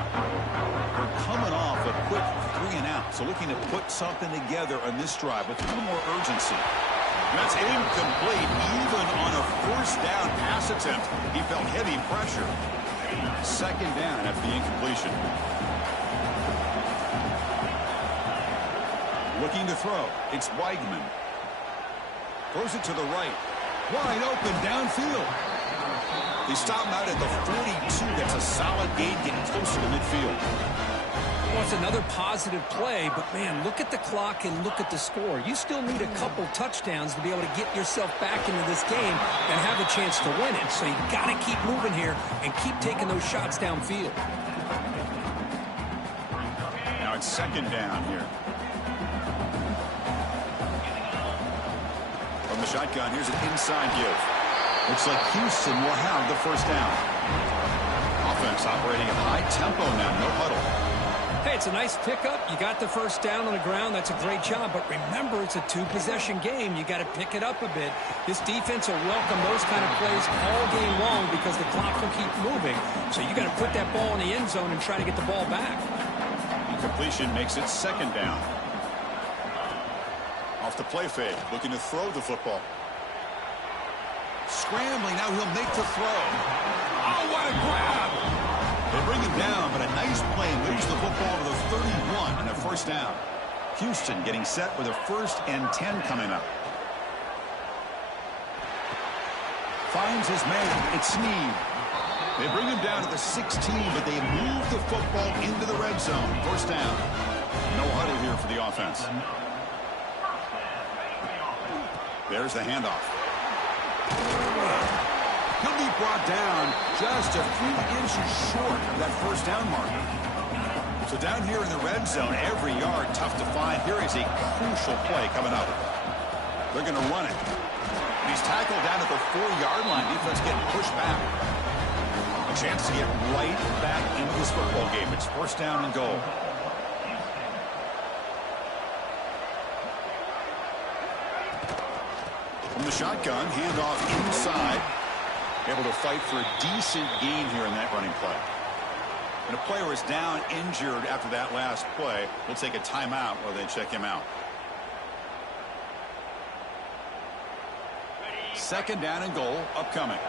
They're coming off a quick 3 and out, so looking to put something together on this drive with a little more urgency. That's incomplete. Even on a 1st down pass attempt, he felt heavy pressure. 2nd down after the incompletion. Looking to throw. It's Weigman. Throws it to the right. Wide open downfield. They stop him out at the 42. That's a solid gain, getting closer to midfield. Well, it's another positive play, but, man, look at the clock and look at the score. You still need a couple touchdowns to be able to get yourself back into this game and have a chance to win it. So you got to keep moving here and keep taking those shots downfield. Now it's 2nd down here. From the shotgun, here's an inside give. Looks like Houston will have the 1st down. Offense operating at high tempo now, no huddle. Hey, it's a nice pickup. You got the 1st down on the ground. That's a great job. But remember, it's a 2-possession game. You got to pick it up a bit. This defense will welcome those kind of plays all game long because the clock will keep moving. So you got to put that ball in the end zone and try to get the ball back. Incompletion makes it 2nd down. Off the play fake, looking to throw the football. Scrambling, now he'll make the throw. Oh, what a grab! They bring him down, but a nice play moves the football to the 31 and a 1st down. Houston getting set with a 1st and 10 coming up. Finds his man. It's Snead. They bring him down to the 16, but they move the football into the red zone. 1st down. No huddle here for the offense. There's the handoff. He'll be brought down just a few inches short of that 1st down marker. So down here in the red zone, every yard tough to find. Here is a crucial play coming up. They're going to run it. And he's tackled down at the 4-yard line. Defense getting pushed back. A chance to get right back into this football game. It's 1st down and goal. From the shotgun, handoff inside. Able to fight for a decent gain here in that running play. And a player is down injured after that last play. We'll take a timeout while they check him out. 2nd down and goal upcoming.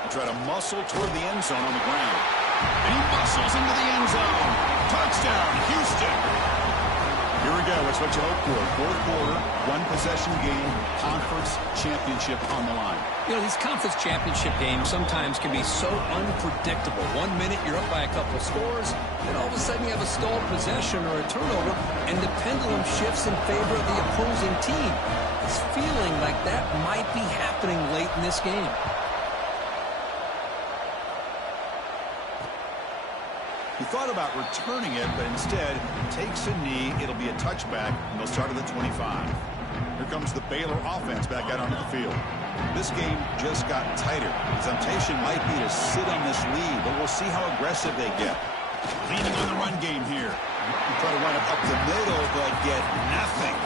They try to muscle toward the end zone on the ground. And he muscles into the end zone. Touchdown, Houston. Here we go. It's what you hope for. Fourth quarter, one-possession game, conference championship on the line. You know, these conference championship games sometimes can be so unpredictable. 1 minute you're up by a couple of scores, then all of a sudden you have a stalled possession or a turnover, and the pendulum shifts in favor of the opposing team. It's feeling like that might be happening late in this game. He thought about returning it, but instead takes a knee. It'll be a touchback, and they'll start at the 25. Here comes the Baylor offense back out onto the field. This game just got tighter. The temptation might be to sit on this lead, but we'll see how aggressive they get. Leaning on the run game here. Try to run it up the middle, but get nothing.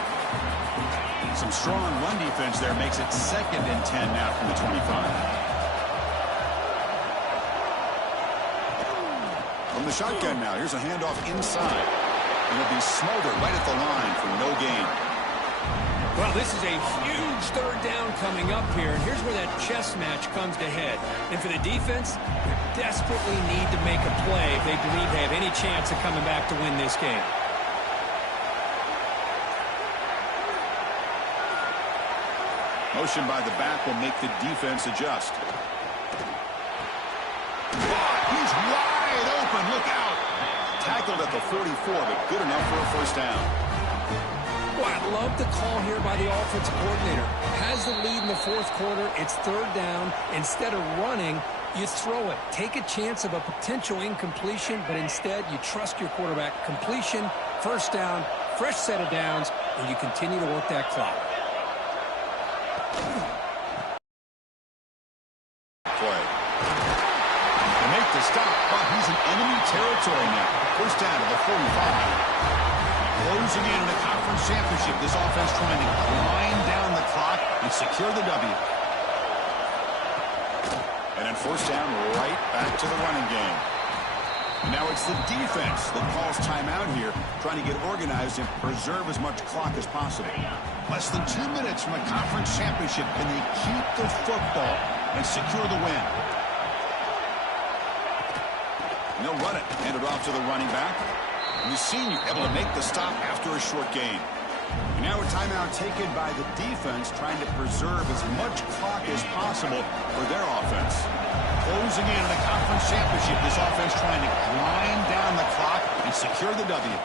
Some strong run defense there makes it 2nd and 10 now from the 25. From the shotgun now, here's a handoff inside. And it'll be smothered right at the line for no gain. Well, this is a huge third down coming up here. And here's where that chess match comes to head. And for the defense, they desperately need to make a play if they believe they have any chance of coming back to win this game. Motion by the back will make the defense adjust. He's wide open. Look out. Tackled at the 44, but good enough for a first down. Well, I love the call here by the offensive coordinator. Has the lead in the fourth quarter. It's third down. Instead of running, you throw it. Take a chance of a potential incompletion, but instead you trust your quarterback. Completion, first down, fresh set of downs, and you continue to work that clock. Play. To make the stop, but he's in enemy territory now. First down to the 45. Closing in the conference championship, this offense trying to grind down the clock and secure the W. And then first down, right back to the running game. And now it's the defense that calls timeout here, trying to get organized and preserve as much clock as possible. Less than 2 minutes from a conference championship. Can they keep the football and secure the win? And they'll run it. Hand it off to the running back. And the senior able to make the stop after a short gain. And now a timeout taken by the defense, trying to preserve as much clock as possible for their offense. Closing in on a conference championship, this offense trying to grind down the clock and secure the W.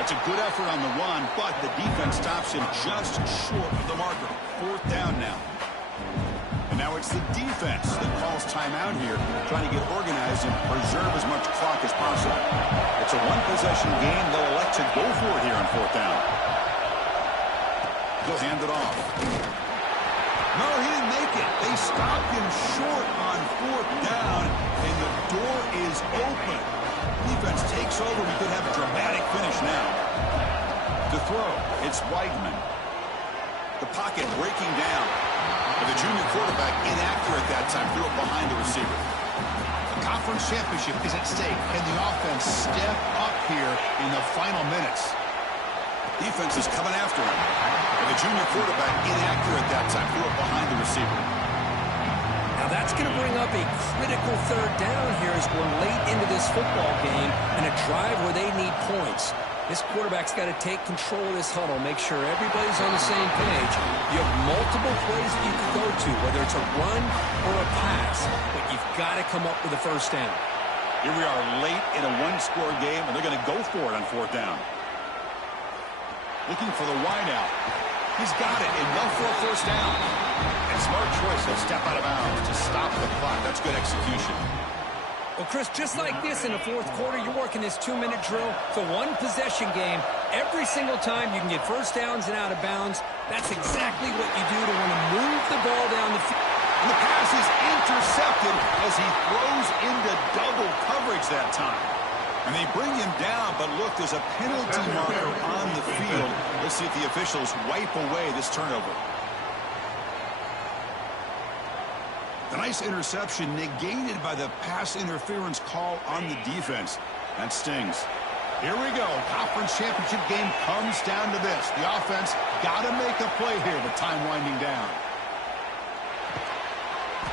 That's a good effort on the run, but the defense stops him just short of the marker. Fourth down now. And now it's the defense that calls timeout here, trying to get organized and preserve as much clock as possible. It's a one-possession game. They'll elect to go for it here on fourth down. He'll hand it off. No, he didn't make it. They stopped him short on fourth down, and the door is open. Defense takes over. We could have a dramatic finish now. To throw, it's Weidman. The pocket breaking down. And the junior quarterback inaccurate that time, threw it behind the receiver. The conference championship is at stake. Can the offense step up here in the final minutes? Defense is coming after him. And the junior quarterback inaccurate that time, threw it behind the receiver. Now that's going to bring up a critical third down here as we're late into this football game and a drive where they need points. This quarterback's got to take control of this huddle, make sure everybody's on the same page. You have multiple plays that you can go to, whether it's a run or a pass, but you've got to come up with a first down. Here we are late in a one-score game, and they're going to go for it on fourth down. Looking for the wideout. He's got it, enough for a first down. And smart choice, he'll step out of bounds to stop the clock. That's good execution. Well, Chris, just like this in the fourth quarter, you're working this 2-minute drill. It's a one-possession game. Every single time you can get first downs and out of bounds, that's exactly what you do to want to move the ball down the field. And the pass is intercepted as he throws into double coverage that time. And they bring him down, but look, there's a penalty marker on the field. Let's see if the officials wipe away this turnover. The nice interception negated by the pass interference call on the defense. That stings. Here we go. Conference championship game comes down to this. The offense got to make a play here with time winding down.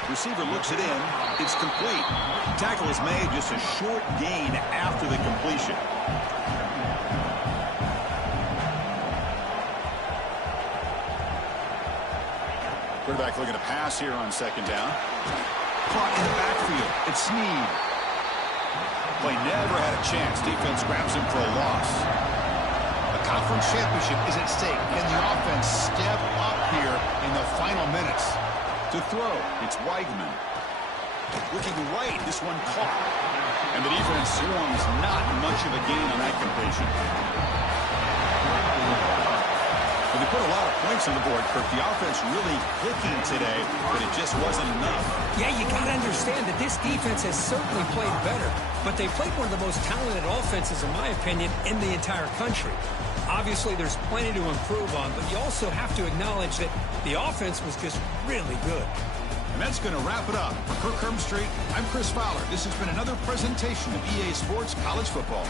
Receiver looks it in. It's complete. Tackle is made, just a short gain after the completion. Quarterback looking to pass here on second down. Caught in the backfield. It's Snead. Play never had a chance. Defense grabs him for a loss. A conference championship is at stake. Can the offense step up here in the final minutes? To throw, it's Weigman. Looking right, this one caught. And the defense swarms, not much of a gain on that completion. Well, they put a lot of points on the board, Kirk. The offense really clicking today, but it just wasn't enough. Yeah, you got to understand that this defense has certainly played better, but they played one of the most talented offenses, in my opinion, in the entire country. Obviously, there's plenty to improve on, but you also have to acknowledge that the offense was just really good. And that's going to wrap it up. For Kirk Herbstreit, I'm Chris Fowler. This has been another presentation of EA Sports College Football.